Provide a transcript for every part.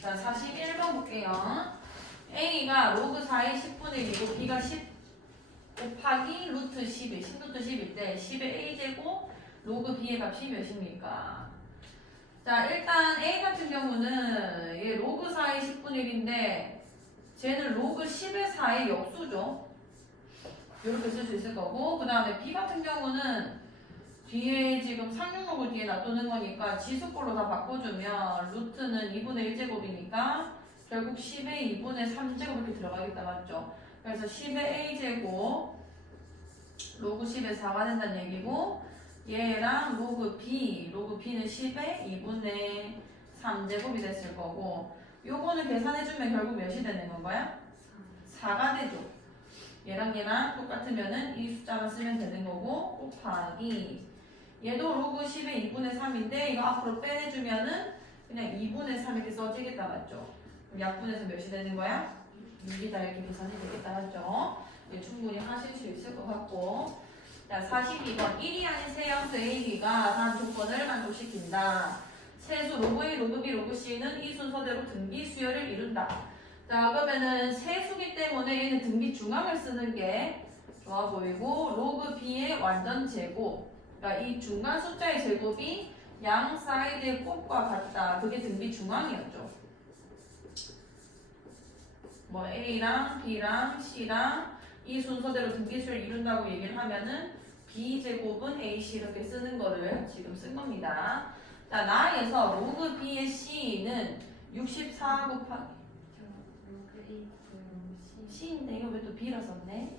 자, 41번 볼게요. A가 로그 4의 10분의 1이고 B가 10 곱하기 루트 10일, 10루트 10일 때 10의 A제곱 로그 B의 값이 몇입니까? 자, 일단 A 같은 경우는 얘 로그 4의 10분의 1인데 쟤는 로그 10의 4의 역수죠. 이렇게 쓸 수 있을 거고, 그 다음에 B 같은 경우는 뒤에 지금 상륙로그 뒤에 놔두는 거니까 지수꼴로 다 바꿔주면 루트는 2분의 1제곱이니까 결국 10의 2분의 3제곱 이렇게 들어가겠다, 맞죠? 그래서 10의 A제곱 로그 10의 4가 된다는 얘기고, 얘랑 로그 B는 10의 2분의 3제곱이 됐을 거고, 요거는 계산해주면 결국 몇이 되는 건가요? 4가 되죠. 얘랑 똑같으면은 이 숫자만 쓰면 되는 거고, 곱하기 얘도 로그 10의 2분의 3인데 이거 앞으로 빼내주면은 그냥 2분의 3 이렇게 써지겠다, 맞죠? 그럼 약분해서 몇이 되는 거야? 6이다 이렇게 계산이 되겠다, 맞죠? 충분히 하실 수 있을 것 같고. 자, 42번 1이 아닌 세형수 A, B가 다음 조건을 만족시킨다. 세수 로그 A, 로그 B, 로그 C는 이 순서대로 등비 수열을 이룬다. 자, 그러면은 세수기 때문에 얘는 등비 중앙을 쓰는 게 좋아 보이고, 로그 B의 완전 제곱, 그러니까 이 중간 숫자의 제곱이 양 사이드의 곱과 같다. 그게 등비 중앙이었죠. 뭐 A랑 B랑 C랑 이 순서대로 등비수를 이룬다고 얘기를 하면은 B제곱은 AC 이렇게 쓰는 거를 지금 쓴 겁니다. 자, 나에서 로그 B의 C는 64 곱하기 C인데 이거 왜 또 B라 썼네?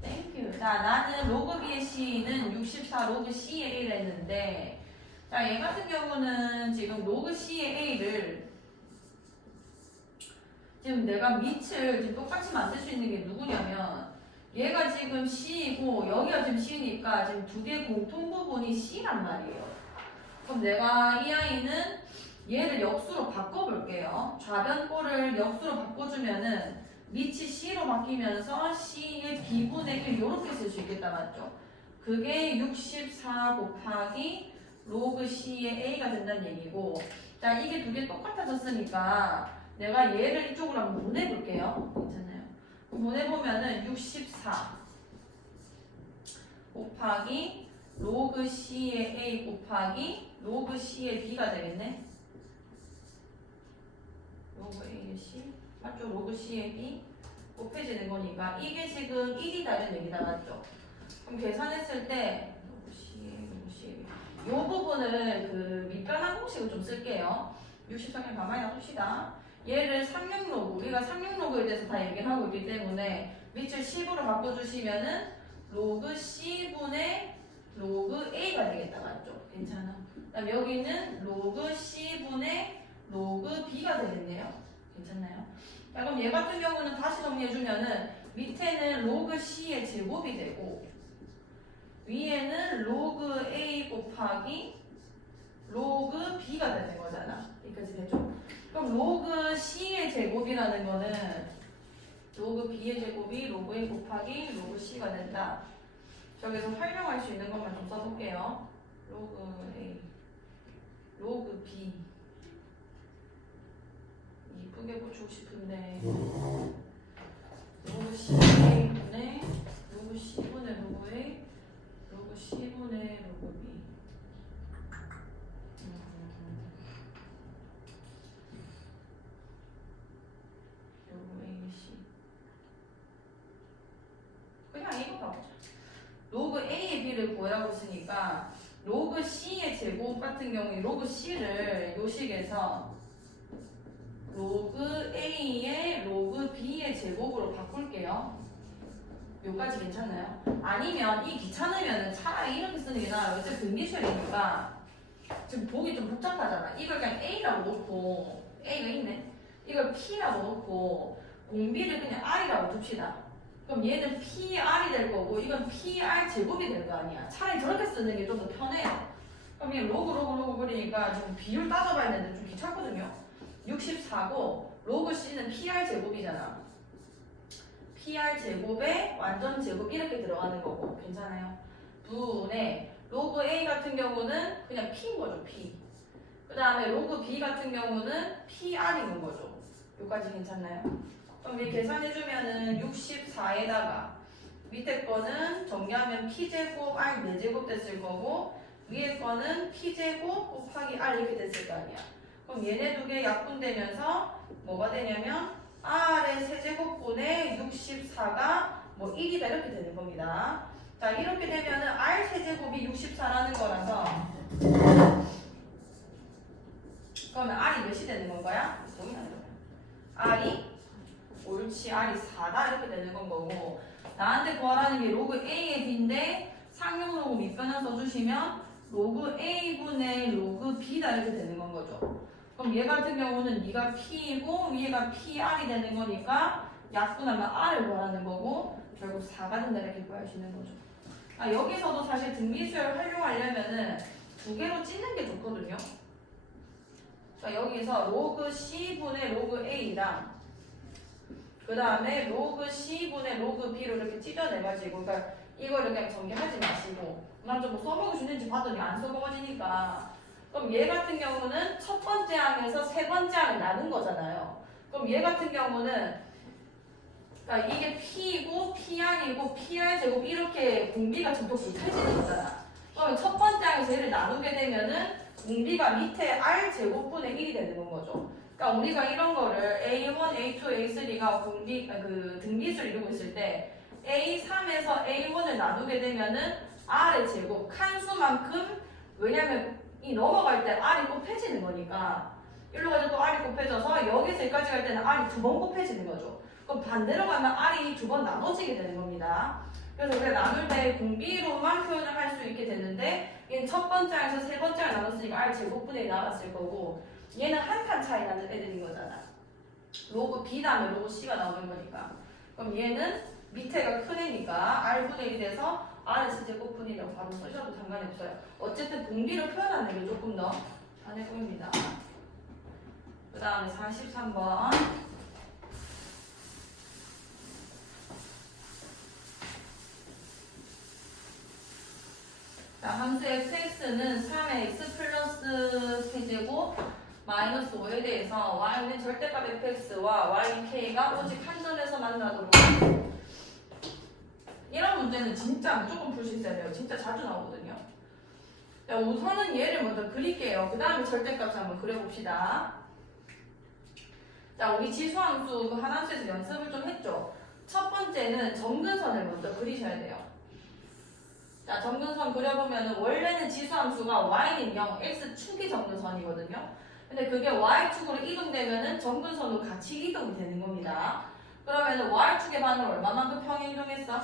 땡큐. 자, 나는 로그 B의 C는 64 로그 C의 A를 했는데, 자, 얘 같은 경우는 지금 로그 C의 A를 지금 내가 밑을 지금 똑같이 만들 수 있는 게 누구냐면, 얘가 지금 C이고 여기가 지금 C니까 지금 두 개의 공통 부분이 C란 말이에요. 그럼 내가 이 아이는 얘를 역수로 바꿔볼게요. 좌변꼴을 역수로 바꿔주면은 밑이 C로 바뀌면서 C의 B분의 1 이렇게 쓸 수 있겠다, 맞죠? 그게 64 곱하기 로그 C의 A가 된다는 얘기고, 자, 이게 두 개 똑같아졌으니까 내가 얘를 이쪽으로 한번 보내볼게요. 괜찮아요? 보내보면은 64 곱하기 로그 C의 A 곱하기 로그 C의 B가 되겠네? 로그 A의 C 맞죠? 로그 C의 B 곱해지는 거니까 이게 지금 1이다는 얘기다, 맞죠? 그럼 계산했을 때 로그 C의 B 이 부분을 그 밑변 공식을 좀 쓸게요. 63을 가만히 놔둡시다. 얘를 상륙로그, 우리가 상륙로그에 대해서 다 얘기를 하고 있기 때문에 밑을 10으로 바꿔주시면은 로그 C분의 로그 A가 되겠다, 맞죠? 괜찮아. 그다음 여기는 로그 C분의 로그 B가 되겠네요. 괜찮나요? 자, 그럼 얘 같은 경우는 다시 정리해주면은 밑에는 로그 C의 제곱이 되고 위에는 로그 A 곱하기 로그 B가 되는 거잖아. 여기까지 되죠? 그럼 로그 C의 제곱이라는 거는 로그 B의 제곱이 로그 A 곱하기 로그 C가 된다. 저기서 활용할 수 있는 것만 좀 써볼게요. 로그 A, 로그 B. 이쁘게 붙이고 싶은데 로그 C분의 로그 C분의 로그 A, 로그 C분의 로그 B. 로그 A, C. 그냥 이거 봐보자. 로그 A의 B를 구하라고 했으니까 로그 C의 제곱 같은 경우에 로그 C를 요식에서 로그 A의 로그 B의 제곱으로 바꿀게요. 여기까지 괜찮나요? 아니면 이 귀찮으면 차라리 이렇게 쓰는 게 나아요. 어차피 등비수열이니까 지금 보기 좀 복잡하잖아. 이걸 그냥 A라고 놓고 A가 있네. 이걸 P라고 놓고 공비를 그냥 R이라고 둡시다. 그럼 얘는 PR이 될 거고 이건 PR 제곱이 될 거 아니야. 차라리 저렇게 쓰는 게 좀 더 편해요. 그럼 얘 로그 그리니까 지금 비율 따져봐야 되는데 좀 귀찮거든요. 64고 로그 C는 PR 제곱이잖아. PR 제곱에 완전 제곱 이렇게 들어가는 거고 괜찮아요. 분의 로그 A 같은 경우는 그냥 P인 거죠, P. 그 다음에 로그 b 같은 경우는 PR인 거죠. 여기까지 괜찮나요? 그럼 이 계산해주면은 64에다가 밑에 거는 정리하면 P제곱 R 4제곱 됐을 거고 위에 거는 P제곱 곱하기 R 이렇게 됐을 거 아니야. 그럼 얘네 두 개 약분되면서 뭐가 되냐면 R의 세제곱분의 64가 뭐 1이다 이렇게 되는 겁니다. 자 이렇게 되면은 R 세제곱이 64라는 거라서 그러면 R이 몇이 되는 건가요? R이 옳지 R이 4다 이렇게 되는 건 거고 나한테 구하라는 게 로그 A의 B인데 상용 로그 밑변환 써주시면 로그 A분의 로그 B다 이렇게 되는 건 거죠. 그럼 얘 같은 경우는 네가 P이고 위에가 PR이 되는 거니까 약분하면 R을 구하라는 거고 결국 4가 된다 이렇게 구할 수 있는 거죠. 여기서도 사실 등비수열을 활용하려면은 두 개로 찢는 게 좋거든요. 여기서 로그 C분의 로그 A랑 그 다음에 로그 C분의 로그 B로 이렇게 찢어내가지고 그러니까 이걸 그냥 전개하지 마시고 난 좀 뭐 써먹을 수 있는지 봤더니 안 써먹어지니까 그럼 얘 같은 경우는 첫 번째 항에서 세 번째 항을 나눈 거잖아요. 그럼 얘 같은 경우는 그러니까 이게 P이고 PR이고 PR 제곱 이렇게 공비가 전부 붙어지는 거잖아. 그러면 첫 번째 항에서 얘를 나누게 되면은 공비가 밑에 R 제곱분의 1이 되는 건 거죠. 그러니까 우리가 이런 거를 A1, A2, A3가 공비 그 등비수를 이루고 있을 때 A3에서 A1을 나누게 되면은 R의 제곱 칸수만큼 왜냐면 이 넘어갈 때 R이 곱해지는 거니까 일로 가서 또 R이 곱해져서 여기서 여기까지 갈 때는 R이 두 번 곱해지는 거죠. 그럼 반대로 가면 R이 두 번 나눠지게 되는 겁니다. 그래서 우리가 나눌 때 공비로만 표현을 할 수 있게 되는데 얘는 첫 번째 항에서 세 번째 항을 나눴으니까 R 제곱분의 1이 나왔을 거고 얘는 한 칸 차이 나는 애들인 거잖아. 로그 B 다음에 로그 C가 나오는 거니까. 그럼 얘는 밑에가 큰 애니까 R분의 1이 돼서 R에서 제곱분의 1이라고 바로 쓰셔도 상관이 없어요. 어쨌든 공비로 표현하는 게 조금 더 안해 보입니다. 그 다음에 43번. 자, 함수 fx는 3의 x 플러스 세제곱 마이너스 5에 대해서 y는 절대값 fx와 y는 k가 오직 한 점에서 만나도록 하고 이런 문제는 진짜 무조건 풀 수 있어야 돼요. 진짜 자주 나오거든요. 자, 우선은 얘를 먼저 그릴게요. 그 다음에 절대값을 한번 그려봅시다. 자, 우리 지수함수 그 하나수에서 연습을 좀 했죠. 첫 번째는 점근선을 먼저 그리셔야 돼요. 자, 점근선 그려보면 원래는 지수함수가 y는 0, x축이 점근선이거든요. 근데 그게 y축으로 이동되면은 점근선도 같이 이동이 되는 겁니다. 그러면은 y축의 반을 얼마만큼 평행이동했어?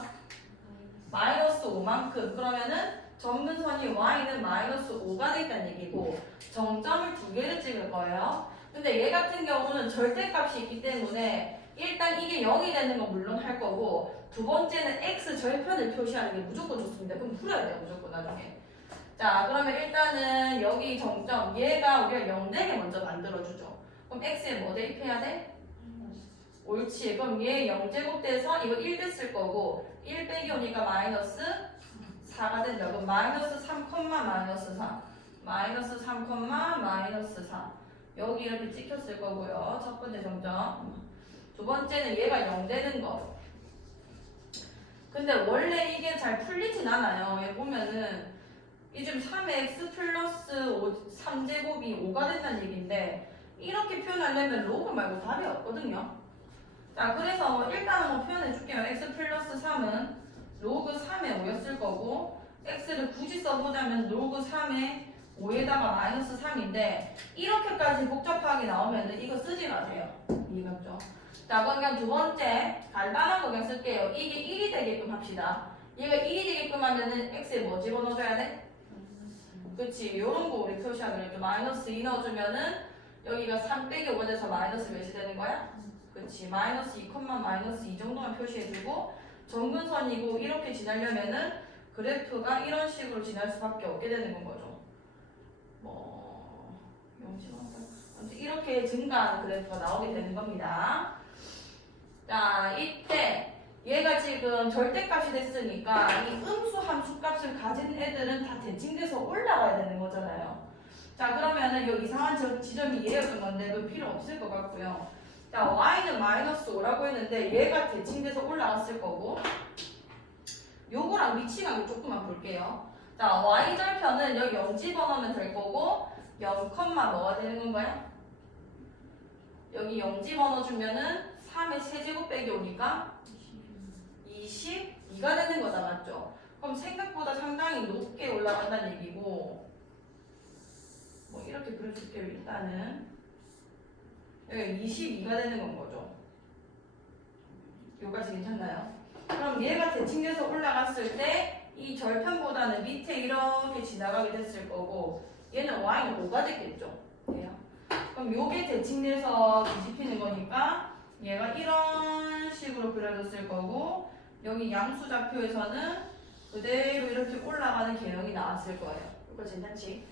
마이너스 5만큼. 그러면은 점근선이 y는 마이너스 5가 되겠다는 얘기고 정점을 두 개를 찍을 거예요. 근데 얘 같은 경우는 절대값이 있기 때문에 일단 이게 0이 되는 건 물론 할 거고 두 번째는 x 절편을 표시하는 게 무조건 좋습니다. 그럼 풀어야 돼요. 무조건 나중에. 자, 그러면 일단은 여기 정점 얘가 우리가 0 되게 먼저 만들어주죠. 그럼 x에 뭐 대입해야 돼? 옳지. 그럼 얘 0제곱 돼서 이거 1 됐을 거고 1 빼기 오니까 마이너스 4가 된다. 그럼 마이너스 3, 마이너스 4 마이너스 3, 마이너스 4 여기 이렇게 찍혔을 거고요. 첫 번째 정점. 두 번째는 얘가 0 되는 거. 근데 원래 이게 잘 풀리진 않아요. 얘 보면은 이 지금 3의 x 플러스 3제곱이 5가 된다는 얘기인데 이렇게 표현하려면 로그 말고 답이 없거든요. 자, 그래서 일단은 뭐 표현해 줄게요. x 플러스 3은 로그 3의 5였을 거고 x를 굳이 써보자면 로그 3의 5에다가 마이너스 3인데 이렇게까지 복잡하게 나오면은 이거 쓰지 마세요. 이해갔죠? 자, 그럼 두 번째 간단한 거 그냥 쓸게요. 이게 1이 되게끔 합시다. 얘가 1이 되게끔 하면은 x에 뭐 집어넣어줘야 돼? 그치, 요런 거 우리 표시하기로 했죠. 마이너스 2 넣어주면은 여기가 3 빼기 5가 돼서 마이너스 몇이 되는 거야? 그치, 마이너스 2, 마이너스 2 정도만 표시해주고 점근선이고 이렇게 지나려면은 그래프가 이런 식으로 지날 수밖에 없게 되는 건 거죠. 뭐 이렇게 증가하는 그래프가 나오게 되는 겁니다. 자, 이때 얘가 지금 절대값이 됐으니까 이 음수 함수값을 가진 애들은 다 대칭돼서 올라가야 되는 거잖아요. 자, 그러면은 요 이상한 지점이 얘였던 건데 그 필요 없을 것 같고요. 자, y는 마이너스 5라고 했는데 얘가 대칭돼서 올라갔을 거고 요거랑 위치관계 조금만 볼게요. 자, y절편은 여기 0 집어넣으면 될 거고 0, 뭐가 되는 건가요? 여기 0 집어넣어주면은 3의 세제곱 빼기 오니까 22가 되는 거다, 맞죠? 그럼 생각보다 상당히 높게 올라간다는 얘기고 뭐 이렇게 그려줄게요. 일단은 여기 22가 되는 건 거죠. 여기까지 괜찮나요? 그럼 얘가 대칭돼서 올라갔을 때 이 절편보다는 밑에 이렇게 지나가게 됐을 거고 얘는 y는 5가 됐겠죠. 그래요. 그럼 요게 대칭돼서 뒤집히는 거니까 얘가 이런 식으로 그려졌을 거고 여기 양수좌표에서는 그대로 이렇게 올라가는 개형이 나왔을 거예요. 이거 괜찮지?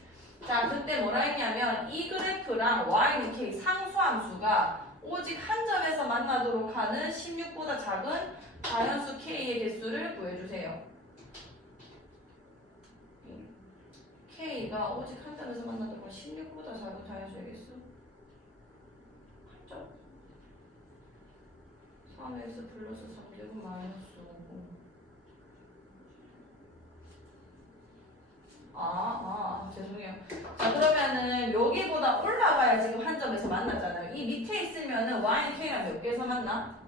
자, 그때 뭐라 했냐면 이 그래프랑 y는 k 상수함수가 오직 한 점에서 만나도록 하는 16보다 작은 자연수 k의 개수를 구해주세요. k가 오직 한 점에서 만나도록 하는 16보다 작은 자연수의 개수? 한 점? 3x 플러스 3제곱 마이너스 5. 죄송해요. 자, 그러면은 여기보다 올라가야 지금 한 점에서 만났잖아요. 이 밑에 있으면은 y는 k랑 몇 개에서 만나?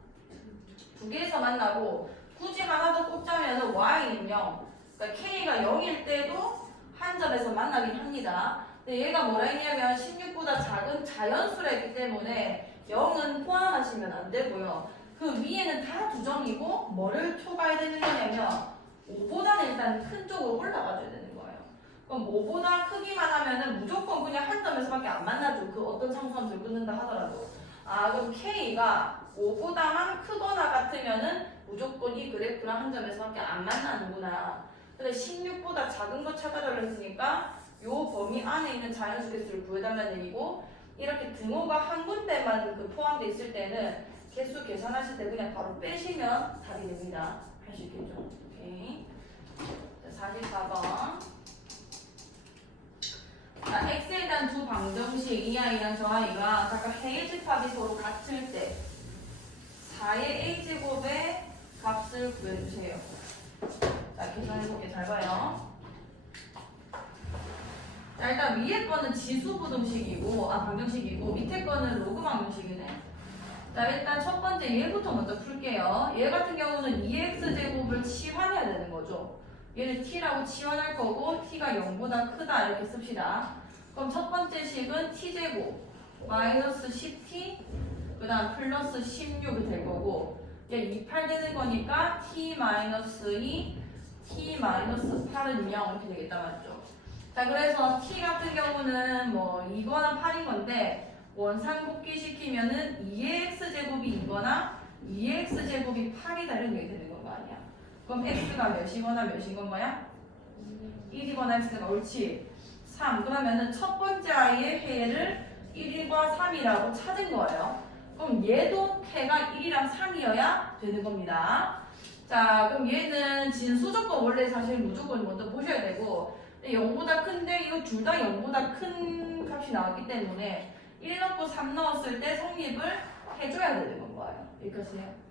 2개에서 만나고 굳이 하나 더 꼽자면은 y는 0. 그러니까 k가 0일 때도 한 점에서 만나긴 합니다. 근데 얘가 뭐라 했냐면 16보다 작은 자연수라기 때문에 0은 포함하시면 안 되고요. 그 위에는 다 두정이고 뭐를 초과해야 되는 거냐면 5보다는 일단 큰 쪽으로 올라가줘야 되는 거예요. 그럼 5보다 크기만 하면은 무조건 그냥 한 점에서밖에 안 만나죠. 그 어떤 상수함수를 끊는다 하더라도. 아, 그럼 K가 5보다만 크거나 같으면은 무조건 이 그래프랑 한 점에서밖에 안 만나는구나. 근데 16보다 작은 거 찾아달라 했으니까 요 범위 안에 있는 자연수 개수를 구해달라는 얘기고 이렇게 등호가 한 군데만 그 포함되어 있을 때는 개수 계산하실 때 그냥 바로 빼시면 답이 됩니다. 할 수 있겠죠? 오케이. 자, 44번. 자, x에 대한 두 방정식 이 아이랑 저 아이가 각각 해의 집합이 서로 같을 때 4의 a제곱의 값을 구해주세요. 자, 계산해볼게. 잘 봐요. 자, 일단 위에 거는 지수부등식이고 방정식이고 밑에 거는 로그 방정식이네. 자, 일단 첫 번째 얘부터 먼저 풀게요. 얘 같은 경우는 2x제곱을 치환해야 되는 거죠. 얘는 t라고 치환할 거고 t가 0보다 크다 이렇게 씁시다. 그럼 첫 번째 식은 t제곱 마이너스 10t 그 다음 플러스 16이 될 거고 얘 28 되는 거니까 t 마이너스 2 t 마이너스 8은 0 이렇게 되겠다, 맞죠? 자, 그래서 t 같은 경우는 뭐 2거나 8인 건데 원상복귀 시키면은 2x제곱이 2거나 2x제곱이 8이다 이런 얘기 되는 거 아니야? 그럼 x가 몇이거나 몇인 건 거야? 1이거나 x가 옳지. 3. 그러면은 첫 번째 아이의 해를 1과 3이라고 찾은 거예요. 그럼 얘도 해가 1이랑 3이어야 되는 겁니다. 자, 그럼 얘는 진수조건 원래 사실 무조건 먼저 보셔야 되고 0보다 큰데 이거 둘 다 0보다 큰 값이 나왔기 때문에 1 넣고 3 넣었을 때 성립을 해줘야 되는 건 거예요. 여기까지요.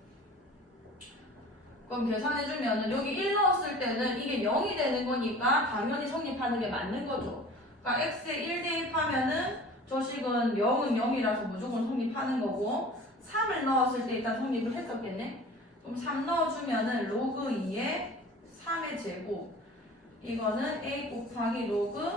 그럼 계산해주면 여기 1 넣었을 때는 이게 0이 되는 거니까 당연히 성립하는 게 맞는 거죠. 그러니까 x에 1 대입하면은 저 식은 0은 0이라서 무조건 성립하는 거고 3을 넣었을 때 일단 성립을 했었겠네. 그럼 3 넣어주면은 로그 2의 3의 제곱 이거는 a 곱하기 로그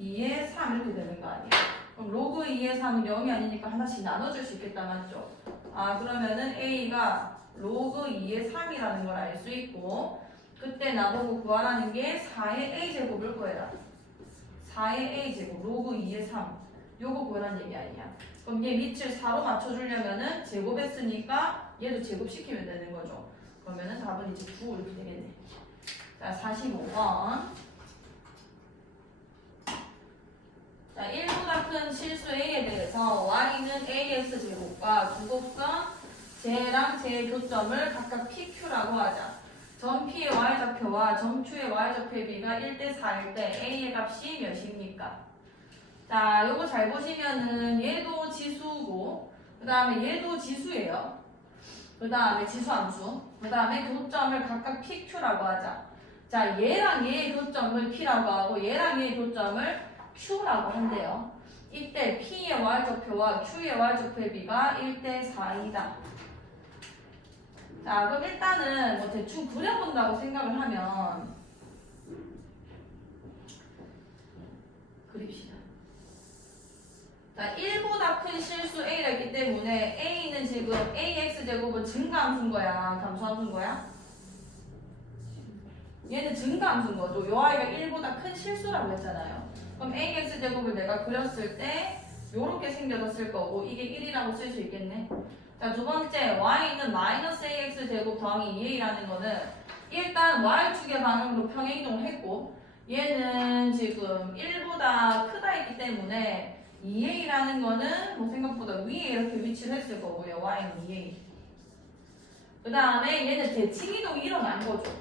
2의 3 이렇게 되는 거 아니에요. 그럼 로그 2의 3은 0이 아니니까 하나씩 나눠줄 수 있겠다, 맞죠? 아, 그러면은 a가 로그 2의 3이라는 걸 알 수 있고 그때 나보고 구하라는 게 4의 a제곱을 구해라. 4의 a제곱 로그 2의 3 요거 구하라는 얘기 아니야. 그럼 얘 밑을 4로 맞춰주려면은 제곱했으니까 얘도 제곱시키면 되는 거죠. 그러면은 답은 이제 9 이렇게 되겠네. 자, 45번. 자, 1보다 큰 실수 a에 대해서 y는 ax제곱과 두곡선 쟤랑 쟤의 교점을 각각 pq라고 하자. 점 p의 y좌표와 점 q의 y좌표의 비가 1대 4일 때 a의 값이 몇입니까? 자, 요거 잘 보시면은 얘도 지수고 그 다음에 얘도 지수예요. 그 다음에 지수함수. 그 다음에 교점을 각각 PQ라고 하자. 자, 얘랑 얘의 교점을 P라고 하고 얘랑 얘의 교점을 Q라고 한대요. 이때 P의 Y좌표와 Q의 Y좌표의 비가 1대 4이다. 자, 그럼 일단은 뭐 대충 그려본다고 생각을 하면 그립시다. 자, 1보다 큰 실수 A가 있기 때문에 A는 지금 AX제곱은 증가함수인 거야? 감소함수인 거야? 얘는 증가함수인 거죠. 요 아이가 1보다 큰 실수라고 했잖아요. 그럼 AX제곱을 내가 그렸을 때 요렇게 생겨졌을 거고 이게 1이라고 쓸 수 있겠네. 자, 두 번째 Y는 마이너스 AX제곱 더하기 2A라는 거는 일단 Y축의 방향으로 평행이동을 했고 얘는 지금 1보다 크다 했기 때문에 2A라는 거는 뭐 생각보다 위에 이렇게 위치를 했을 거고요. Y는 2A. 그 다음에 얘는 대칭이동이 일어난 거죠.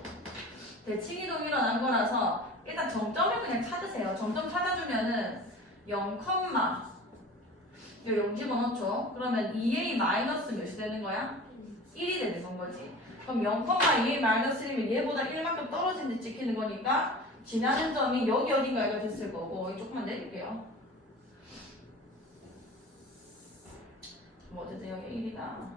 대칭이동이 일어난 거라서 일단 점점을 그냥 찾으세요. 점점 찾아주면은 0, 여기 0 집어넣죠. 그러면 2A 마이너스 몇이 되는 거야? 1이 되는 건 거지. 그럼 0,2A 마이너스 1이면 얘보다 1만큼 떨어진 데 찍히는 거니까 지나는 점이 여기 어딘가가 됐을 거고 여기 조금만 내릴게요. 뭐 어쨌든 여기 1이다.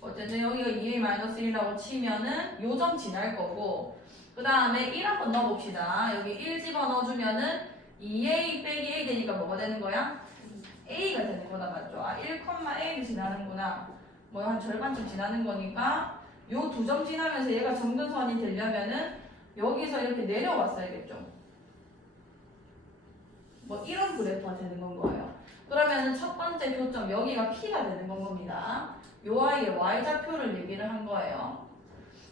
어쨌든 여기가 2A 마이너스 1이라고 치면은 요 점 지날 거고 그 다음에 1 한번 넣어봅시다. 여기 1 집어넣어주면은 2A 빼기 A 되니까 뭐가 되는 거야? A가 되는 거다 맞죠? 아 1,A를 지나는구나. 뭐 한 절반쯤 지나는 거니까 요 두 점 지나면서 얘가 점근선이 되려면은 여기서 이렇게 내려왔어야겠죠. 뭐 이런 그래프가 되는 건 거예요. 그러면은 첫 번째 교점 여기가 P가 되는 건 겁니다. 요 아이의 Y좌표를 얘기를 한 거예요.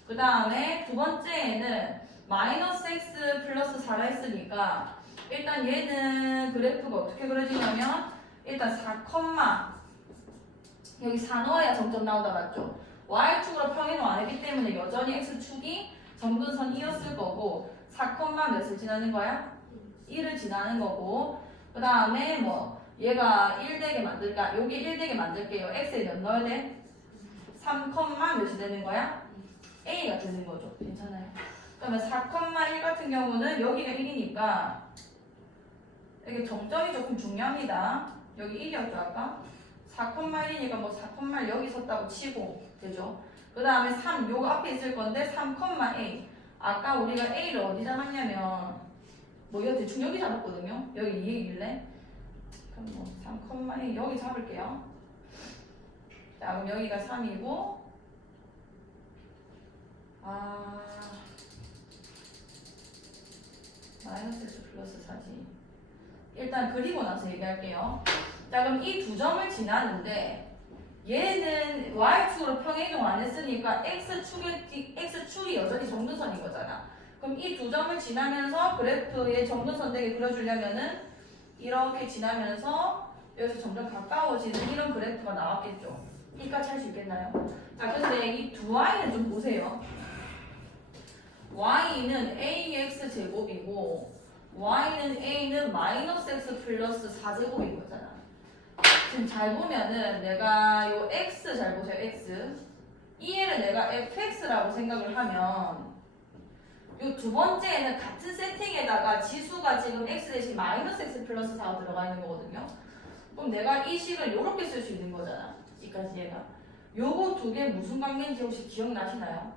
그 다음에 두 번째에는 마이너스 X 플러스 4라 했으니까 일단 얘는 그래프가 어떻게 그려지냐면 일단 4, 여기 4 넣어야 점점 나오다 맞죠? Y축으로 평행을 안 했기 때문에 여전히 X축이 점근선이었을 거고 4, 몇을 지나는 거야? 1을 지나는 거고 그 다음에 뭐 얘가 1 되게 만들까? 여기 1 되게 만들게요. X에 몇 넣어야 돼? 3, 몇이 되는 거야? A가 되는 거죠. 괜찮아요. 그러면 4,1 같은 경우는 여기가 1이니까 이게 점점이 조금 중요합니다. 여기 1이었죠 아까? 4,1이니까 뭐 4, 여기 있었다고 치고 되죠. 그 다음에 3 요거 앞에 있을 건데 3,A 아까 우리가 A를 어디 잡았냐면 뭐 이거 대충 여기 잡았거든요. 여기 2A길래 그럼 뭐 3,A 여기 잡을게요. 자 그럼 여기가 3이고 마이너스 X 플러스 4지. 일단 그리고 나서 얘기할게요. 자 그럼 이 두 점을 지나는데 얘는 Y축으로 평행이동 안 했으니까 X축이 여전히 점근선인 거잖아. 그럼 이 두 점을 지나면서 그래프의 점근선 되게 그려주려면은 이렇게 지나면서 여기서 점점 가까워지는 이런 그래프가 나왔겠죠. 여기까지 할 수 있겠나요? 자 근데 이 두 Y는 좀 보세요. Y는 AX 제곱이고 Y는 A는 마이너스 X 플러스 4제곱인 거잖아. 지금 잘 보면은 내가 요 X 잘 보세요. X 이 애를 내가 fx라고 생각을 하면 요 두 번째에는 같은 세팅에다가 지수가 지금 x 대신 마이너스 x 플러스 4가 들어가 있는 거거든요. 그럼 내가 이 식을 요렇게 쓸 수 있는 거잖아. 여기까지 얘가. 요거 두 개 무슨 관계인지 혹시 기억나시나요?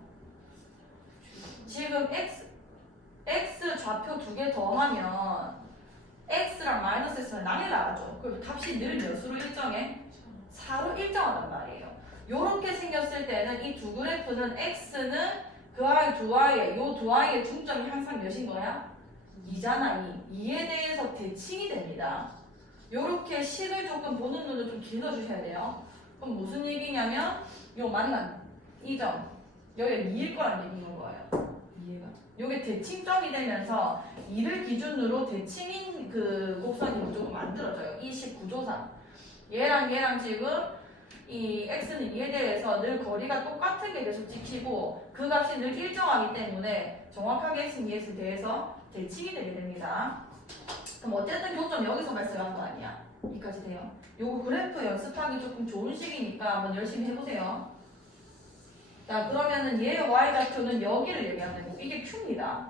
지금 x 좌표 두 개 더하면 x랑 마이너스 x는 나뉘어 나가죠. 그럼 값이 늘 몇으로 일정해? 4로 일정하단 말이에요. 요렇게 생겼을 때는 이 두 그래프는 x는 그 아이 두 아이의 요 두 아이의 중점이 항상 몇인 거야? 2잖아. 2에 대해서 대칭이 됩니다. 요렇게 식을 조금 보는 눈을 좀 길러주셔야 돼요. 그럼 무슨 얘기냐면 요 만남 이 점 여기가 2일 거란 얘기인 거예요. 이해가? 요게 대칭점이 되면서 2를 기준으로 대칭인 그 곡선이 무조건 만들어져요. 이 식 구조상. 얘랑 지금 이 x는 2에 대해서 늘 거리가 똑같은 게 계속 찍히고 그 값이 늘 일정하기 때문에 정확하게 x는 2x에 대해서 대칭이 되게 됩니다. 그럼 어쨌든 교점 여기서 발생한 거 아니야. 여기까지 돼요. 요거 그래프 연습하기 조금 좋은 시기니까 한번 열심히 해보세요. 자, 그러면은 얘 y좌표는 여기를 얘기하는 거고 이게 q입니다.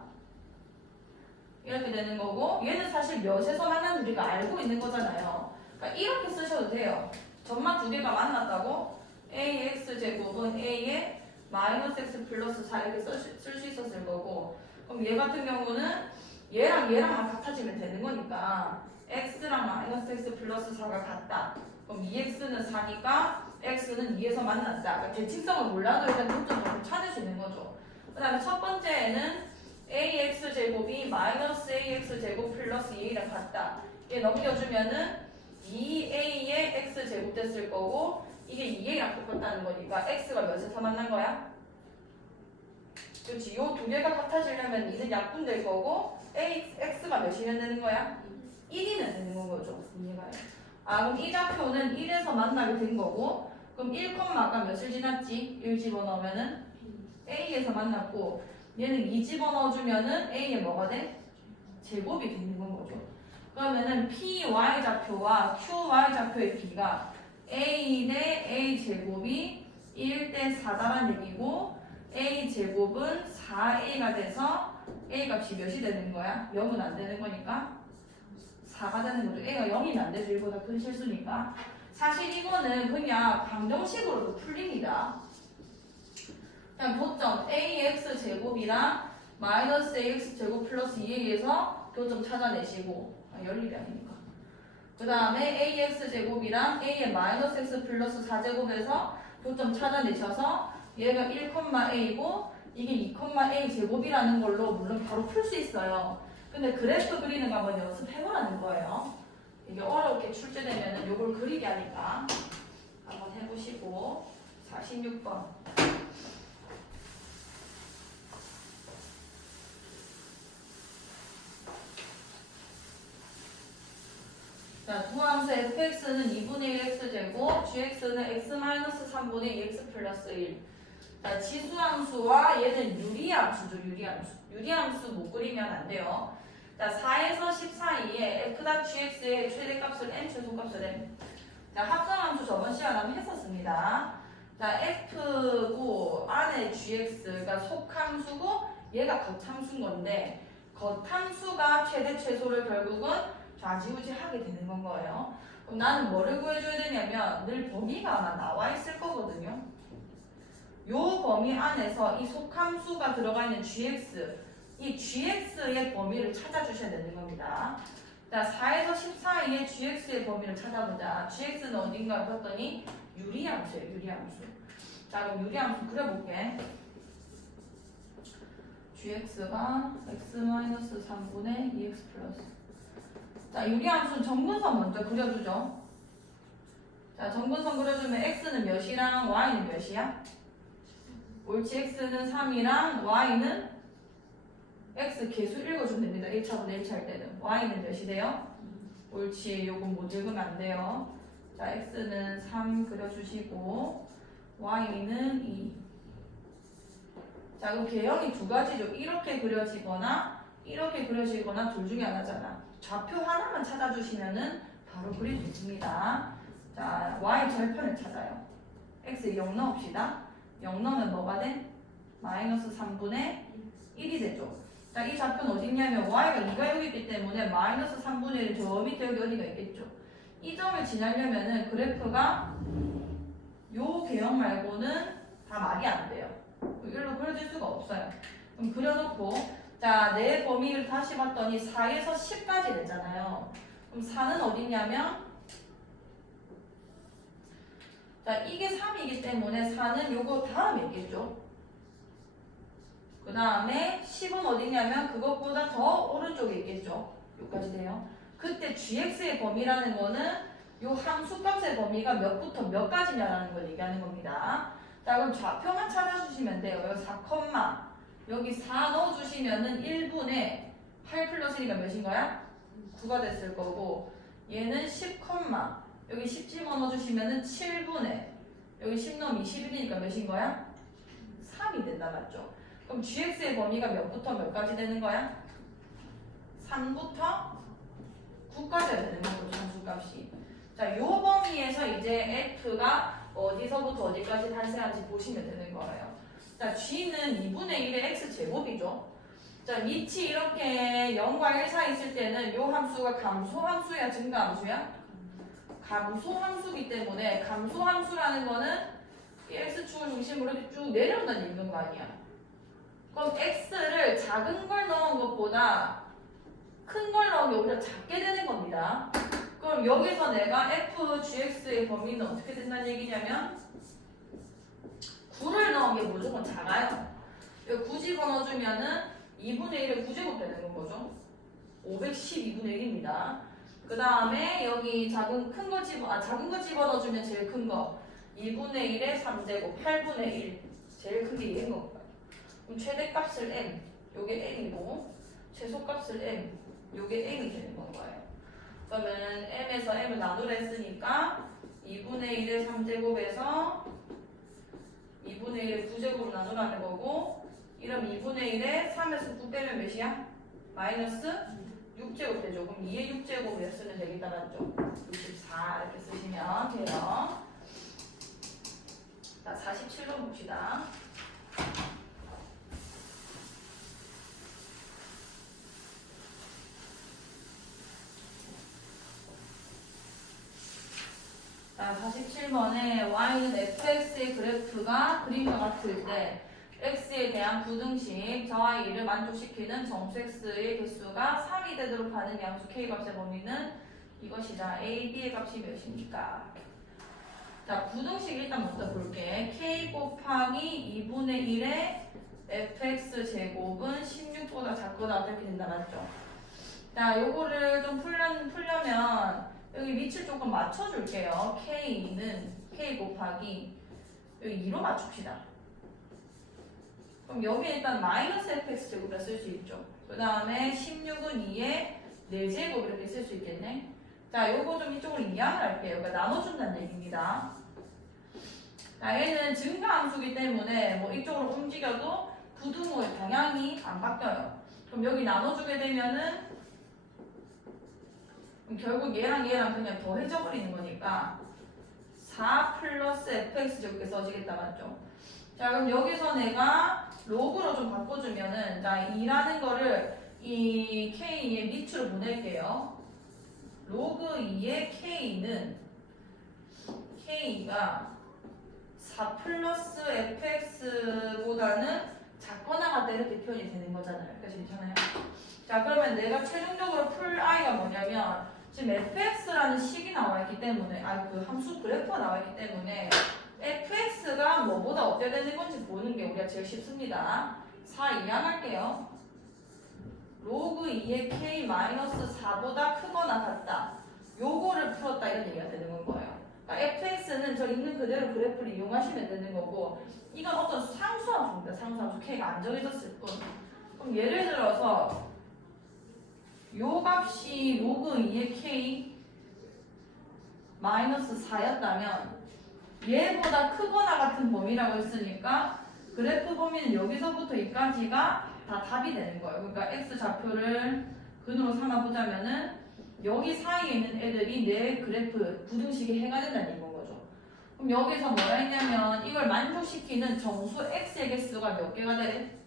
이렇게 되는 거고 얘는 사실 몇에서 만나는지 우리가 알고 있는 거잖아요. 그러니까 이렇게 쓰셔도 돼요. 점막 두 개가 만났다고 ax 제곱은 a에 마이너스 x 플러스 4 이렇게 쓸 수 있었을 거고 그럼 얘 같은 경우는 얘랑만 같아지면 되는 거니까 x랑 마이너스 x 플러스 4가 같다. 그럼 2x는 4니까 x는 2에서 만났다. 그러니까 대칭성을 몰라도 일단 교점을 찾을 수 있는 거죠. 그 다음에 첫 번째에는 ax 제곱이 마이너스 ax 제곱 플러스 2랑 같다. 얘 넘겨주면은 2a의 x 제곱 됐을 거고 이게 2a랑 똑같다는 거니까 x가 몇에서 만난 거야? 그렇지. 요 두 개가 같아지려면 2는 약분될 거고 x가 몇이면 되는 거야? 1이면 되는 거죠. 이해가요? 아 그럼 이 좌표는 1에서 만나게 된 거고 그럼 1컴마가 몇을 지났지? 1 집어넣으면은 a에서 만났고 얘는 2 집어넣어주면은 a에 뭐가 돼? 제곱이 되는 건 거죠. 그러면은 py 좌표와 qy 좌표의 b가 a 대 a 제곱이 1대 4다란 얘기고 a 제곱은 4a가 돼서 a 값이 몇이 되는 거야? 0은 안 되는 거니까 4가 되는 거죠. a가 0이면 안 되죠. 이보다 큰 실수니까. 사실 이거는 그냥 방정식으로도 풀립니다. 그냥 교점 ax 제곱이랑 마이너스 ax 제곱 플러스 2에 의해서 교점 찾아내시고 열일이 아니니까. 그 다음에 ax 제곱이랑 a의 마이너스 x 플러스 4제곱에서 교점 찾아내셔서 얘가 1,a고 이게 2,a 제곱이라는 걸로 물론 바로 풀 수 있어요. 근데 그래프 그리는 거 한번 연습해보라는 거예요. 이게 어렵게 출제되면은 요걸 그리게 하니까 한번 해보시고 46번. 자, 두 함수 fx는 2분의 1 x제곱, gx는 x-3분의 2x 플러스 1. 자, 지수함수와 얘는 유리함수죠, 유리함수. 유리함수 못 그리면 안 돼요. 자, 4에서 10 사이에 f.gx의 최대값을 m, 최소값을 m. 자, 합성함수 저번 시간에 한번 했었습니다. 자, f고 안에 gx가 속함수고 얘가 겉함수인 건데 겉함수가 최대 최소를 결국은 좌지우지하게 되는 건 거예요. 그럼 나는 뭐를 구해줘야 되냐면 늘 범위가 아마 나와 있을 거거든요. 요 범위 안에서 이 속함수가 들어가 있는 gx, 이 gx의 범위를 찾아주셔야 되는 겁니다. 자, 4에서 10 사이에 gx의 범위를 찾아보자. gx는 어딘가 봤더니 유리함수예요, 유리함수. 자, 그럼 유리함수 그려볼게. gx가 x-3분의 2x 플러스. 자, 유리함수는 정근선 먼저 그려주죠. 자, 정근선 그려주면 x는 몇이랑 y는 몇이야? 옳지. x는 3이랑 y는 x 개수 읽어주면 됩니다. 1차분의 1차 할 때는 y는 몇이 돼요? 옳지. 요건 못 읽으면 안 돼요. 자, x는 3 그려주시고 y는 2. 자, 그럼 개형이 두 가지죠. 이렇게 그려지거나 이렇게 그려지거나 둘 중에 하나잖아. 좌표 하나만 찾아주시면은 바로 그릴 수 있습니다. 자, y 절편을 찾아요. x 0 넣읍시다. 0 넣으면 뭐가 돼? 마이너스 3분의 1이 되죠. 자, 이 좌표는 어디 있냐면 y가 2가 여기 있기 때문에 마이너스 3분의 1 저 밑에 여기 어디가 있겠죠. 이 점을 지나려면은 그래프가 요 개형 말고는 다 말이 안 돼요. 일로 그려질 수가 없어요. 그럼 그려놓고 자, 내 범위를 다시 봤더니 4에서 10까지 되잖아요. 그럼 4는 어디냐면 자, 이게 3이기 때문에 4는 요거 다음에 있겠죠. 그 다음에 10은 어디냐면 그것보다 더 오른쪽에 있겠죠. 여기까지 돼요. 그때 gx의 범위라는 거는 요 함수값의 범위가 몇부터 몇까지냐라는 걸 얘기하는 겁니다. 자, 그럼 좌표만 찾아주시면 돼요. 여기 4, 여기 4 넣어주시면은 1분의 8 플러스니까 몇인 거야? 9가 됐을 거고 얘는 10, 여기 10 집어넣어주시면은 7분의 여기 10 넣으면 21이니까 몇인 거야? 3이 된다 맞죠? 그럼 gx의 범위가 몇부터 몇까지 되는 거야? 3부터 9까지가 되는 거죠, 함수값이. 자, 요 범위에서 이제 f가 어디서부터 어디까지 탄생하는지 보시면 되는 거예요. 자, g는 2분의 1의 x제곱이죠. 자, 밑이 이렇게 0과 1 사이 있을 때는 요 함수가 감소함수야, 증가함수야? 감소함수기 때문에 감소함수라는 거는 이 x축을 중심으로 이렇게 쭉 내려온다는 얘기인 거 아니야. 그럼 x를 작은 걸 넣은 것보다 큰 걸 넣은 게 오히려 작게 되는 겁니다. 그럼 여기서 내가 fgx의 범위는 어떻게 된다는 얘기냐면 9를 넣은 게 무조건 작아요. 9 집어넣어주면은 2분의 1의 9제곱 되는 거죠. 512분의 1입니다. 그 다음에 여기 작은 거 집어넣어주면 제일 큰 거 2분의 1의 3제곱 8분의 1 제일 큰 게 이긴 거예요. 그럼 최대값을 m 요게 m이고 최소값을 m 요게 m이 되는 건가요. 그러면 m에서 m을 나누라 했으니까 2분의 1의 3제곱에서 2분의 1의 9제곱을 나누라는 거고 이러면 2분의 1에 3에서 9 빼면 몇이야? 마이너스 6제곱 되죠. 그럼 2의 6제곱을 쓰면 되겠다, 맞죠? 64 이렇게 쓰시면 돼요. 자, 47번 봅시다. 자, 47번에 y는 fx의 그래프가 그림과 같을 때 x에 대한 부등식 저와 이를 만족시키는 정수 x의 개수가 3이 되도록 하는 양수 k값의 범위는 이것이다. a, b의 값이 몇입니까? 자, 부등식 일단 먼저 볼게. k 곱하기 2분의 1의 fx 제곱은 16보다 작거나 이렇게 된다, 맞죠? 자, 요거를 좀 풀려면 여기 밑을 조금 맞춰줄게요. k는 k 곱하기 여기 2로 맞춥시다. 그럼 여기 일단 마이너스 fx 제곱이라 쓸 수 있죠. 그 다음에 16은 2에 4제곱 이렇게 쓸 수 있겠네. 자, 요거 좀 이쪽으로 이항을 할게요. 그러니까 나눠준다는 얘기입니다. 자, 얘는 증가함수기 때문에 뭐 이쪽으로 움직여도 부등호의 방향이 안 바뀌어요. 그럼 여기 나눠주게 되면은 그럼 결국 얘랑 그냥 더해져버리는 거니까 4 플러스 fx 제곱이 써지겠다, 맞죠? 자, 그럼 여기서 내가 로그로 좀 바꿔주면은, 자, 2라는 거를 이 k의 밑으로 보낼게요. 로그 2의 k는 k가 4 플러스 fx보다는 작거나 같다 이렇게 표현이 되는 거잖아요. 그래서 괜찮아요? 자, 그러면 내가 최종적으로 풀 i가 뭐냐면 지금 fx라는 식이 나와 있기 때문에 그 함수 그래프가 나와 있기 때문에 fx가 뭐보다 어떻게 되는 건지 보는 게 우리가 제일 쉽습니다. 4 이항할게요. 로그 2의 k 마이너스 4보다 크거나 같다. 요거를 풀었다 이런 얘기가 되는 거예요. 그러니까 fx는 저 있는 그대로 그래프를 이용하시면 되는 거고 이건 어떤 상수함수입니다. 상수함수 k가 안 정해졌을 뿐. 그럼 예를 들어서 요 값이 로그 2의 k 마이너스 4였다면 얘보다 크거나 같은 범위라고 했으니까 그래프 범위는 여기서부터 여기까지가 다 답이 되는 거예요. 그러니까 x 좌표를 근으로 삼아보자면은 여기 사이에 있는 애들이 내 그래프 부등식에 해가 된다는 얘기인 거죠. 그럼 여기서 뭐라 했냐면 이걸 만족시키는 정수 x의 개수가 몇 개가 돼?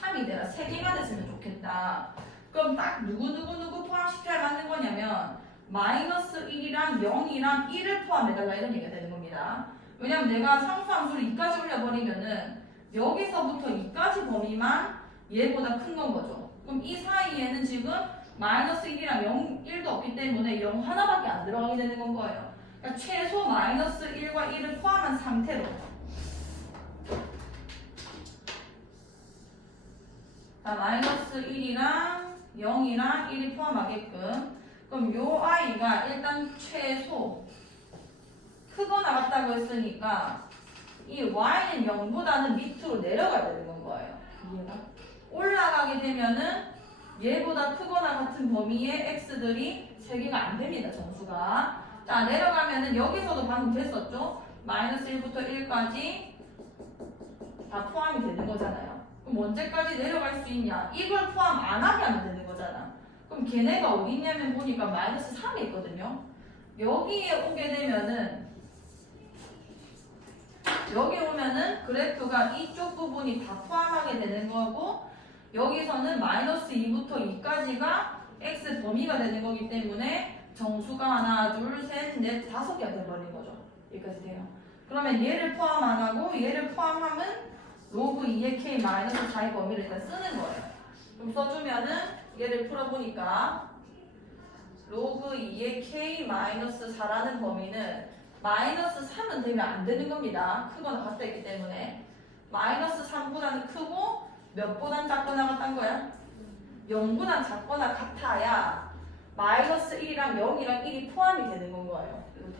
3이 되라. 3개가 됐으면 좋겠다. 그럼 딱 누구 포함시켜야 맞는 거냐면 마이너스 1이랑 0이랑 1을 포함해달라 이런 얘기가 되는 겁니다. 왜냐면 내가 상수함수를 2까지 올려버리면은 여기서부터 2까지 범위만 얘보다 큰 건 거죠. 그럼 이 사이에는 지금 마이너스 1이랑 0, 1도 없기 때문에 0 하나밖에 안 들어가게 되는 건 거예요. 그러니까 최소 마이너스 1과 1을 포함한 상태로 자, 마이너스 1이랑 0이랑 1이 포함하게끔 그럼 요 i가 일단 최소 크거나 같다고 했으니까 이 y는 0보다는 밑으로 내려가야 되는 건 거예요. 이해가? 올라가게 되면은 얘보다 크거나 같은 범위의 x들이 3개가 안 됩니다. 정수가. 자, 내려가면은 여기서도 방금 됐었죠? 마이너스 1부터 1까지 다 포함이 되는 거잖아요. 그럼 언제까지 내려갈 수 있냐? 이걸 포함 안 하게 하면 되는 거잖아. 그럼 그럼 걔네가 어디 있냐면 보니까 마이너스 3에 있거든요. 여기에 오게 되면은 여기 오면은 그래프가 이쪽 부분이 다 포함하게 되는 거고 여기서는 마이너스 2부터 2까지가 x 범위가 되는 거기 때문에 정수가 하나, 둘, 셋, 넷, 5개가 돼버린 거죠. 여기까지 돼요. 그러면 얘를 포함 안 하고 얘를 포함하면 로그 2의 k 마이너스 4의 범위를 일단 쓰는 거예요. 그럼 써주면은 얘를 풀어보니까 로그 2의 k 마이너스 4라는 범위는 마이너스 3은 되면 안 되는 겁니다. 크거나 같다 했기 때문에 마이너스 3보다는 크고 몇보단 작거나 같단 거야? 0보단 작거나 같아야 마이너스 1이랑 0이랑 1이 포함이 되는 건 거예요. 이렇게.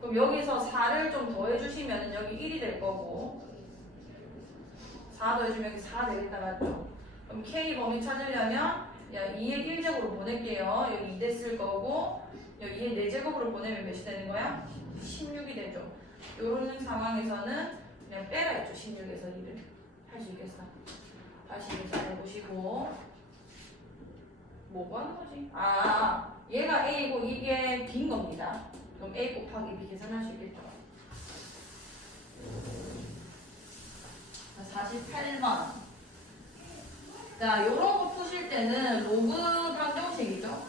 그럼 여기서 4를 좀 더해주시면 여기 1이 될 거고 4 더해주면 여기 4 되겠다 맞죠? 그럼 K 범위 찾으려면 2의 1제곱으로 보낼게요. 여기 2 됐을 거고 여기 2의 4제곱으로 보내면 몇이 되는 거야? 16이 되죠. 요런 상황에서는 그냥 빼라 했죠. 16에서 2를. 할 수 있겠어. 다시 잘 해보시고 뭐 하는 거지? 얘가 A고 이게 B인 겁니다. 그럼 A 곱하기 B 계산할 수 있겠죠. 48번. 자, 요런 거 푸실 때는 로그 방정식이죠.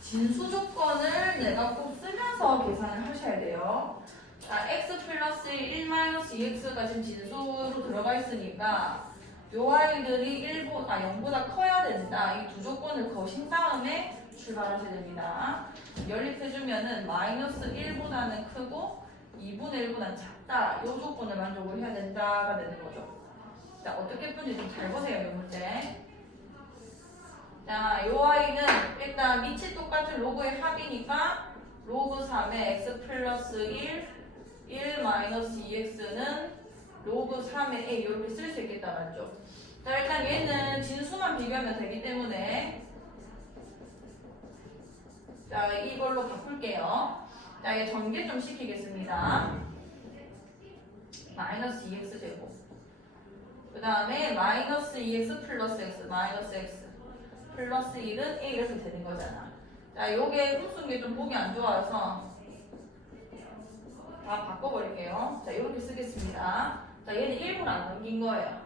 진수 조건을 내가 꼭 쓰면서 계산을 하셔야 돼요. 자, x 플러스 1 마이너스 2x가 지금 진수로 들어가 있으니까 요 아이들이 0보다 커야 된다. 이 두 조건을 거신 다음에 출발하셔야 됩니다. 연립해주면은 마이너스 1보다는 크고 2분의 1보다는 작다. 이 조건을 만족을 해야 된다가 되는 거죠. 자, 어떻게 푸는지 좀 잘 보세요, 이 문제. 자, 요 아이는 일단 밑이 똑같은 로그의 합이니까 로그 3의 x 플러스 1 마이너스 2x는 로그 3의 a 이렇게 쓸 수 있겠다 맞죠? 자, 일단 얘는 진수만 비교하면 되기 때문에 자, 이걸로 바꿀게요. 자, 얘 전개 좀 시키겠습니다. 마이너스 2x 제곱. 그 다음에 마이너스 2x 플러스 x, 마이너스 x 플러스 1은 a 이렇게 되는 거잖아. 자, 요게 음수인 좀 보기 안 좋아서 다 바꿔버릴게요. 자, 이렇게 쓰겠습니다. 자, 얘는 1분 안 넘긴 거예요.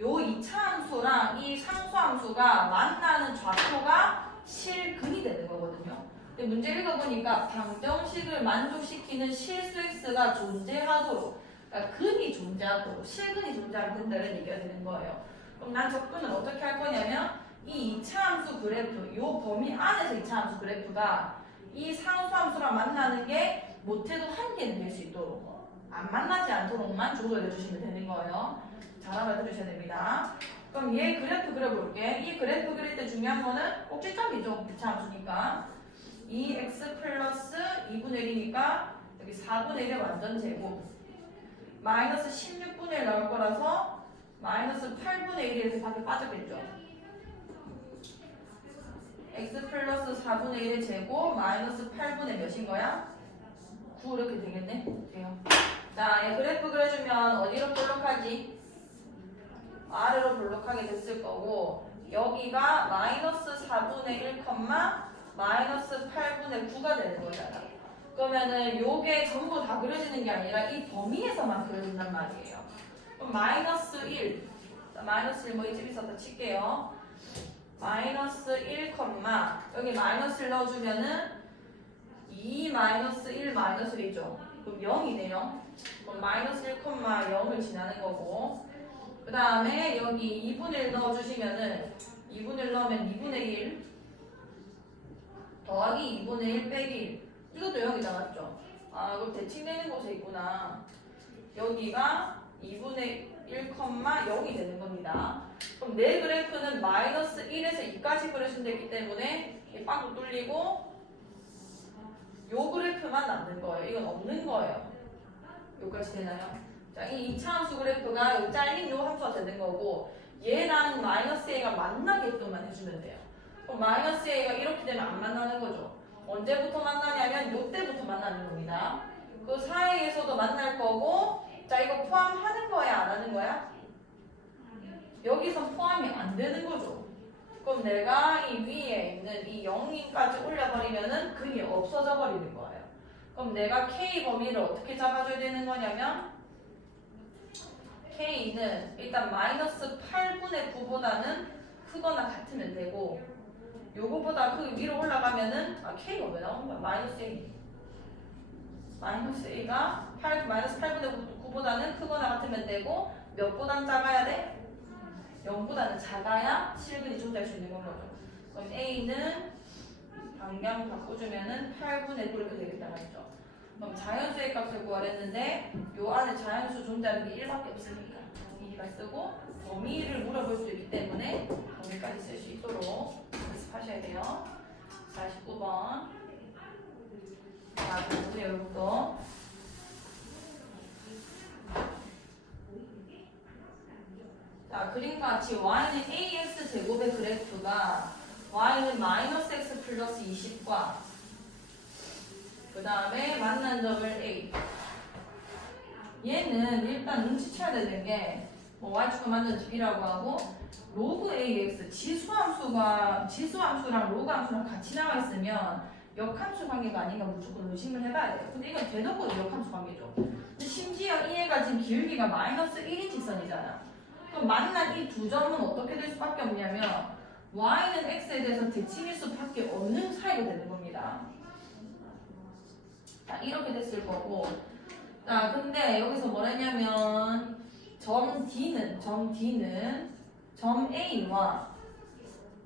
요 2차 함수랑 이 상수 함수가 만나는 좌표가 실근이 되는 거거든요. 근데 문제 읽어보니까 방정식을 만족시키는 실수 x가 존재하도록, 그러니까 근이 존재하도록, 실근이 존재하면 된다는 얘기가 되는 거예요. 그럼 난 접근을 어떻게 할 거냐면 이 2차 함수 그래프, 요 범위 안에서 2차 함수 그래프가 이 상수 함수랑 만나는 게 못해도 한 개는 될 수 있도록 안 만나지 않도록만 조절해 주시면 되는 거예요. 잘 알아들으셔야 됩니다. 그럼 얘 그래프 그려볼게. 이 그래프 그릴 때 중요한 거는 꼭지점이죠. 2차 함수니까 2x 플러스 2분의 1이니까 여기 4분의 1의 완전 제곱 마이너스 16분의 1 나올 거라서 마이너스 8분의 1이 이렇게 밖에 빠졌겠죠. x 플러스 4분의 1의 제곱 마이너스 8분의 몇인 거야? 9 이렇게 되겠네? 돼요. 자, 얘 그래프 그려주면 어디로 볼록하지? 아래로 볼록하게 됐을 거고 여기가 마이너스 4분의 1, 마이너스 8분의 9가 되는 거잖아. 그러면은 요게 전부 다 그려지는 게 아니라 이 범위에서만 그려진단 말이에요. 그럼 마이너스 1, 자, 마이너스 1 뭐 이 집 있었다 칠게요. 마이너스 1, 여기 마이너스 1 넣어주면은 2 마이너스 1 마이너스 1이죠. 그럼 0이네요. 그럼 마이너스 1, 0을 지나는 거고 그 다음에 여기 2분의 1 넣어주시면은 2분의 1 넣으면 2분의 1 더하기 2분의 1 빼기 1 이것도 0이다 맞죠? 그럼 대칭되는 곳에 있구나. 여기가 2분의 1, 0이 되는 겁니다. 그럼 내 그래프는 마이너스 1에서 2까지 그려진댔기 때문에 빵 뚫리고 요 그래프만 남는 거예요. 이건 없는 거예요. 여기까지 되나요? 자, 이 2차 함수 그래프가 요 잘린 요 함수가 되는 거고 얘랑 마이너스 a가 만나게끔만 해주면 돼요. 그럼 마이너스 a가 이렇게 되면 안 만나는 거죠. 언제부터 만나냐면 요때부터 만나는 겁니다. 그 사이에서도 만날 거고 자, 이거 포함하는 거야 안 하는 거야? 여기서 포함이 안 되는 거죠. 그럼 내가 이 위에 있는 이 0인까지 올려버리면은 그게 없어져 버리는 거예요. 그럼 내가 K 범위를 어떻게 잡아줘야 되는 거냐면 K는 일단 마이너스 8분의 9보다는 크거나 같으면 되고 요거보다 그 위로 올라가면은 K가 왜 나오는 거야? 마이너스 A. 마이너스 A가 마이너스 8분의 9보다는 크거나 같으면 되고 몇보다는 작아야 돼? 0보다는 작아야 실근이 존재할 수 있는 거죠. 그럼 A는 방향 바꿔주면은 8분의 9 이렇게 되겠다 말이죠. 그럼 자연수의 값을 구하랬는데 요 안에 자연수 존재하는 게 1밖에 없으니까 2가 쓰고 범위를 물어볼 수 있기 때문에 범위까지 쓸 수 있도록 연습하셔야 돼요. 49번. 자, 보세요, 이것도. 자, 그림과 같이 y는 ax 제곱의 그래프가 y는 마이너스 x 플러스 20과 그 다음에 만난 점을 a. 얘는 일단 눈치채야 되는 게 뭐 y축과 만난 점 b라고 하고 로그 ax 지수함수랑 로그 함수랑 같이 나와 있으면 역함수 관계가 아닌가 무조건 의심을 해봐야 돼요. 근데 이건 대놓고 역함수 관계죠. 근데 심지어 이 애가 지금 기울기가 마이너스 1인 직선이잖아. 그럼 만난 이 두 점은 어떻게 될 수밖에 없냐면 y는 x에 대해서 대칭일 수밖에 없는 사이가 되는 겁니다. 자, 이렇게 됐을 거고. 자, 근데 여기서 뭐랬냐면 점 D는 점 A와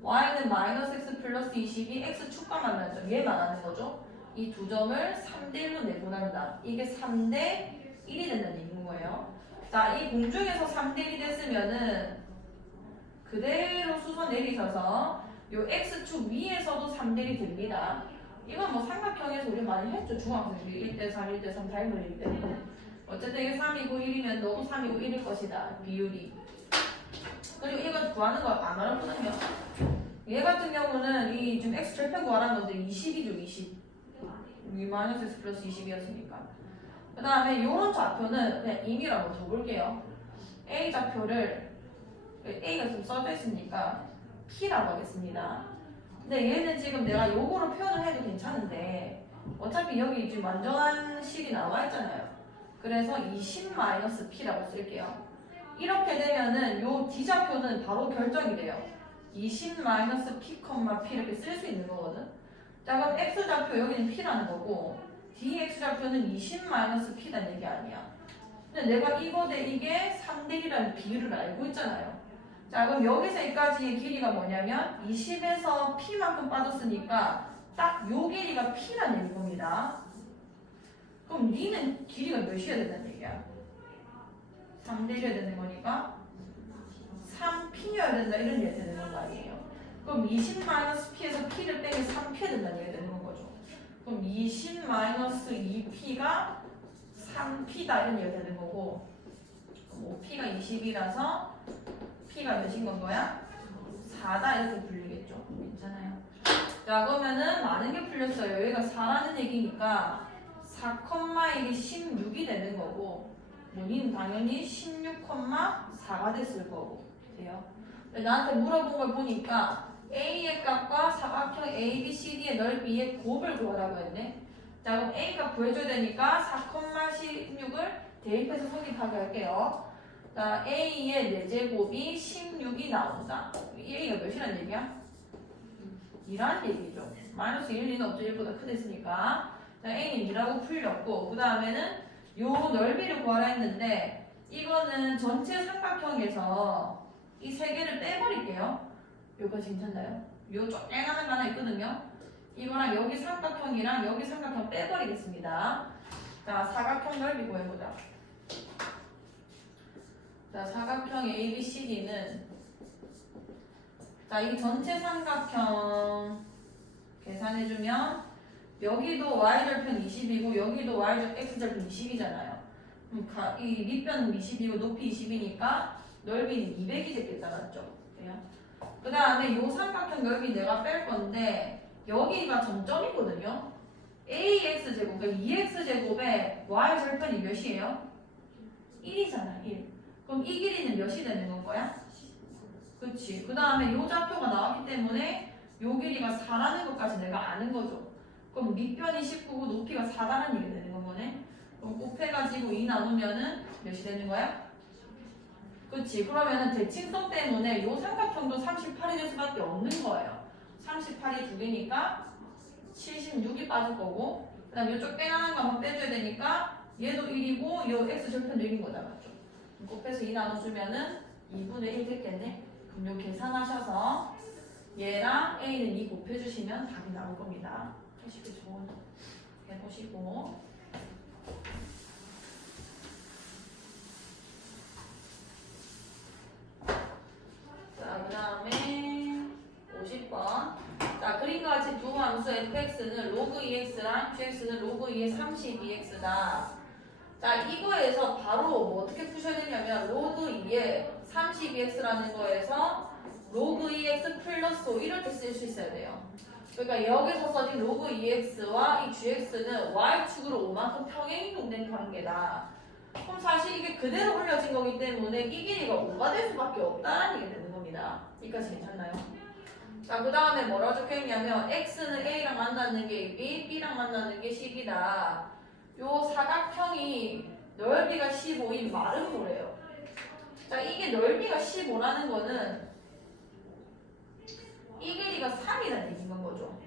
y는 마이너스 x 플러스 20이 x축과 만난 점 얘 말하는 거죠. 이 두 점을 3대1로 내분한다. 이게 3대 1이 된다는 얘기인 거예요. 자, 이 공중에서 3대1이 됐으면은 그대로 수소 내리셔서 요 x축 위에서도 3대1이 됩니다. 이건 뭐 삼각형에서 우리 많이 했죠. 중학생들이 1대3, 1대3 닮은이기 때문에. 어쨌든 이게 3이고 1이면 너도 3이고 1일 것이다. 비율이. 그리고 이거 구하는 거 안 어렵거든요. 얘 같은 경우는 이 지금 x 절편 구하라는 건데 20이죠. 20. 이 마이너스 x 플러스 20이었으니까. 그 다음에 이런 좌표는 그냥 임의로 한번 더 볼게요. A 좌표를 A가 좀 써져 있으니까 P라고 하겠습니다. 근데 얘는 지금 내가 요거로 표현을 해도 괜찮은데 어차피 여기 지금 완전한 식이 나와 있잖아요. 그래서 20-P라고 쓸게요. 이렇게 되면은 요 D좌표는 바로 결정이 돼요. 20-P, P 이렇게 쓸 수 있는 거거든. 자, 그럼 X좌표 여기는 P라는 거고 DX좌표는 20-P라는 얘기 아니야. 근데 내가 이거 대 이게 3대1이라는 비율을 알고 있잖아요. 자, 그럼 여기서 여기까지의 길이가 뭐냐면 20에서 P만큼 빠졌으니까 딱 요 길이가 P라는 얘기인 겁니다. 그럼 니는 길이가 몇이어야 된다는 얘기야? 3대일이어야 되는 거니까 3P여야 된다 이런 얘기가 되는 거 아니에요? 그럼 20-P에서 P를 빼면 3P여야 된다는 얘기가 되는 거죠. 그럼 20-2P가 3P다 이런 얘기가 되는 거고 뭐 P가 20이라서 P가 몇인 건 거야? 4다 이렇게 불리겠죠. 괜찮아요. 자, 그러면은 많은 게 풀렸어요. 여기가 4라는 얘기니까 4, 이게 16이 되는 거고 뭐님 당연히 16,4가 됐을 거고 돼요. 나한테 물어본 걸 보니까 A의 값과 사각형 ABCD의 넓이의 곱을 구하라고 했네. 자, 그럼 A 값 구해줘야 되니까 4,16을 대입해서 성립하게 할게요. 자, A의 4제곱이 16이 나온다. A가 몇이란 얘기야? 2라는 얘기죠. 마이너스 1, 2는 어째 1보다 크댔으니까. 자, A는 2라고 풀렸고, 그 다음에는 요 넓이를 구하라 했는데, 이거는 전체 삼각형에서 이 세 개를 빼버릴게요. 여기까지 괜찮나요? 요 쪼개나는 거 하나 있거든요. 이거랑 여기 삼각형이랑 여기 삼각형 빼버리겠습니다. 자, 사각형 넓이 구해보자. 자, 사각형 ABCD는 자, 이 전체 삼각형 계산해주면 여기도 y절편 20이고 여기도 x절편 20이잖아요. 그럼 이 밑변은 20이고 높이 20이니까 넓이는 200이 됐겠다, 맞죠? 그 다음에 요 삼각형 넓이 내가 뺄 건데 여기가 점점이거든요. ax제곱, 그러니까 2x제곱에 y절편이 몇이에요? 1이잖아, 1. 그럼 이 길이는 몇이 되는 건 거야? 그치. 그 다음에 요 좌표가 나왔기 때문에 요 길이가 4라는 것까지 내가 아는 거죠. 그럼 밑변이 19고 높이가 4라는 얘기 되는 거네. 그럼 곱해가지고 2 나누면은 몇이 되는 거야? 그치. 그러면은 대칭성 때문에 요 삼각형도 38이 될 수밖에 없는 거예요. 38이 두 개니까 76이 빠질 거고, 그 다음에 이쪽 빼나는 거 한번 빼줘야 되니까 얘도 1이고 요 x 절편도 1인 거다. 맞죠? 곱해서 2 나눠주면은 2분의 1 됐겠네. 그럼 요 계산하셔서 얘랑 a는 2 곱해주시면 답이 나올 겁니다. 해시기 좋은 해보시고. 자, 그 다음에 50번. 자, 그림과 같이 두 함수 fx는 로그 2x랑 gx는 로그 2의 32x다. 자, 이거에서 바로 뭐 어떻게 푸셔야 되냐면 로그 2의 32x라는 거에서 로그 2x 플러스 5 이렇게 쓸 수 있어야 돼요. 그러니까 여기서 써진 로그 2x와 이 gx는 y축으로 5만큼 평행이동된 관계다. 그럼 사실 이게 그대로 올려진 거기 때문에 이 길이가 5가 될 수밖에 없다는 얘기 되는 겁니다. 여기까지 괜찮나요? 자, 그 다음에 뭐라고 적혀있냐면 x는 a랑 만나는 게 b, b랑 만나는 게 10이다. 요 사각형이 넓이가 15인 말은 뭐래요? 자, 이게 넓이가 15라는 거는 이 길이가 3이라는 얘기인 거죠.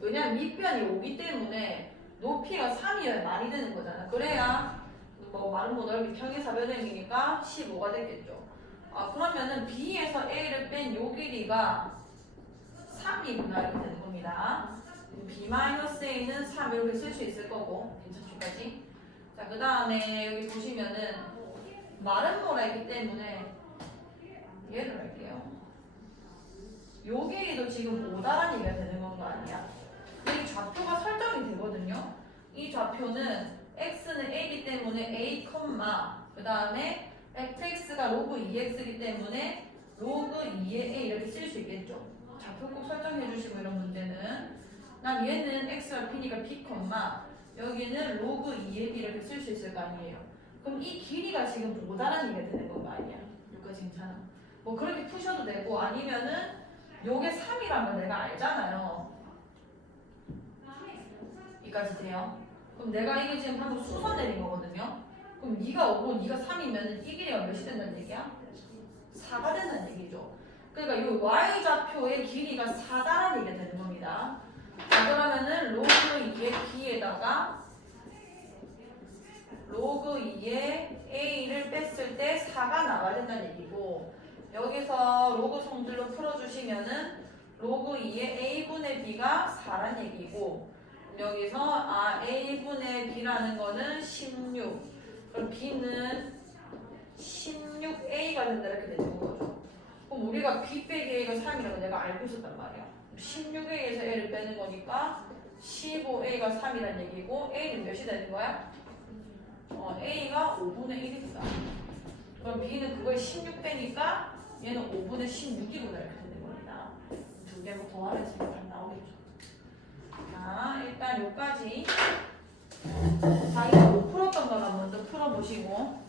왜냐면 밑변이 5기 때문에 높이가 3이어야 말이 되는 거잖아. 그래야 뭐 마른 거 넓이 평행사변형이니까 15가 되겠죠. 아, 그러면은 B에서 A를 뺀 요 길이가 3이구나 이렇게 되는 겁니다. B-A는 3 이렇게 쓸 수 있을 거고 괜찮죠까지? 자, 그 다음에 여기 보시면은 마른 거라 있기 때문에 얘를 할게요. 요 길이도 지금 5다란 얘기가 되는 건 거 아니야? 이 좌표가 설정이 되거든요. 이 좌표는 x는 a이기 때문에 a, 그 다음에 fx가 로그 2x이기 때문에 로그 2의 a 이렇게 쓸 수 있겠죠. 좌표 꼭 설정해 주시고 이런 문제는. 난 얘는 x가 b니까 b, 여기는 로그 2의 b 이렇게 쓸 수 있을 거 아니에요. 그럼 이 길이가 지금 5다란 얘기가 되는 건 거 아니야? 여기까지 괜찮아. 뭐 그렇게 푸셔도 되고 아니면은 요게 3이란 걸 내가 알잖아요. 여기까지 돼요. 그럼 내가 이게 지금 방금 수선 내린 거거든요. 그럼 네가 5고 네가 3이면 이 길이가 몇이 된다는 얘기야? 4가 된다는 얘기죠. 그러니까 이 y좌표의 길이가 4다라는 얘기가 되는 겁니다. 자, 그러면은 로그 2의 b에다가 로그 2의 a를 뺐을 때 4가 나와야 된다는 얘기고, 여기서 로그 성질로 풀어주시면은 로그 2의 a분의 b가 4란 얘기고, 여기서 a분의 b라는 거는 16, 그럼 b는 16a가 된다 이렇게 되는 거죠. 그럼 우리가 b 빼기 a가 3이라고 내가 알고 있었단 말이야. 16a에서 a를 빼는 거니까 15a가 3이란 얘기고, a는 몇이 되는 거야? a가 5분의 1이다. 그럼 b는 그걸 16 빼니까 얘는 5분의 16이구나 이렇게 되는 겁니다. 두 개 뭐 더하랬으면 잘 나오겠죠. 자, 일단 여기까지 자기가 못 풀었던 거만 먼저 풀어보시고